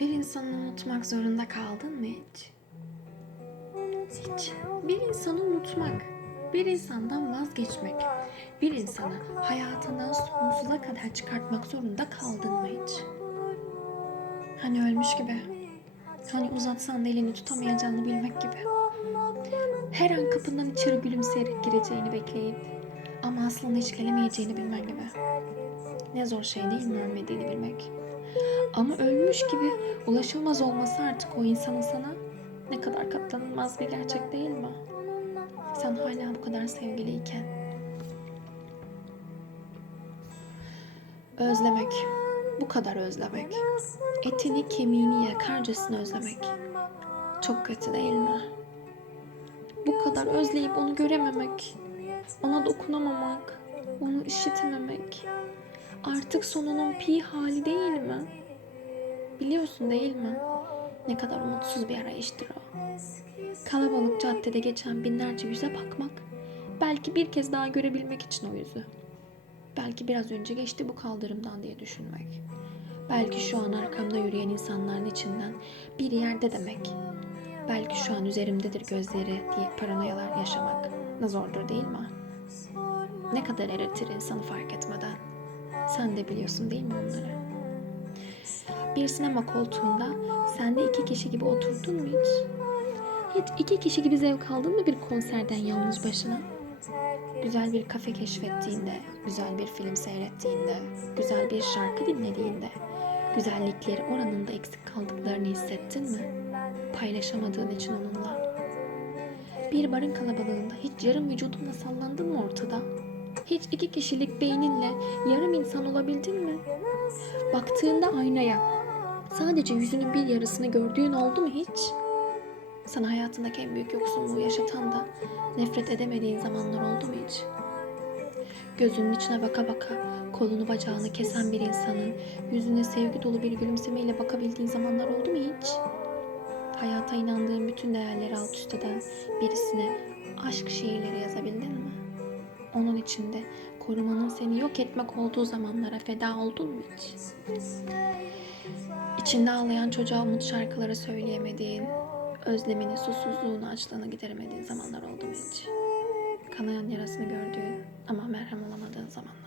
Bir insanı unutmak zorunda kaldın mı hiç? Hiç. Bir insanı unutmak, bir insandan vazgeçmek, bir insanı hayatından sonsuza kadar çıkartmak zorunda kaldın mı hiç? Hani ölmüş gibi, hani uzatsan da elini tutamayacağını bilmek gibi. Her an kapından içeri gülümseyerek gireceğini bekleyip ama aslında hiç gelemeyeceğini bilmen gibi. Ne zor şey değil mi ölmediğini bilmek. Ama ölmüş gibi ulaşılmaz olması artık o insanın sana ne kadar katlanılmaz bir gerçek değil mi? Sen hala bu kadar sevgiliyken. Özlemek, bu kadar özlemek. Etini kemiğini yakarcasına özlemek. Çok kötü değil mi? Bu kadar özleyip onu görememek, ona dokunamamak, onu işitememek. Artık sonunun pi hali değil mi? Biliyorsun değil mi? Ne kadar umutsuz bir arayıştır o. Kalabalık caddede geçen binlerce yüze bakmak, belki bir kez daha görebilmek için o yüzü. Belki biraz önce geçti bu kaldırımdan diye düşünmek. Belki şu an arkamda yürüyen insanların içinden bir yerde demek. Belki şu an üzerimdedir gözleri diye paranoyalar yaşamak ne zordur değil mi? Ne kadar eritir insanı fark etmeden. Sen de biliyorsun değil mi onları? Bir sinema koltuğunda sen de iki kişi gibi oturdun mu hiç? Hiç iki kişi gibi zevk aldın mı bir konserden yalnız başına? Güzel bir kafe keşfettiğinde, güzel bir film seyrettiğinde, güzel bir şarkı dinlediğinde, güzellikleri oranında eksik kaldıklarını hissettin mi? Paylaşamadığın için onunla. Bir barın kalabalığında hiç yarım vücudunla sallandın mı ortada? Hiç iki kişilik beyninle yarım insan olabildin mi? Baktığında aynaya sadece yüzünün bir yarısını gördüğün oldu mu hiç? Sana hayatındaki en büyük yoksunluğu yaşatan da nefret edemediğin zamanlar oldu mu hiç? Gözünün içine baka baka kolunu bacağını kesen bir insanın yüzüne sevgi dolu bir gülümsemeyle bakabildiğin zamanlar oldu mu hiç? Hayata inandığın bütün değerleri alt üst eden birisine aşk şiirleri yazabildin mi? Onun içinde korumanın seni yok etmek olduğu zamanlara feda oldun mu hiç? İçinde ağlayan çocuğa umut şarkıları söyleyemediğin, özlemini, susuzluğunu, açlığını gideremediğin zamanlar oldu mu hiç? Kanayan yarasını gördüğün ama merhem olamadığın zamanlar.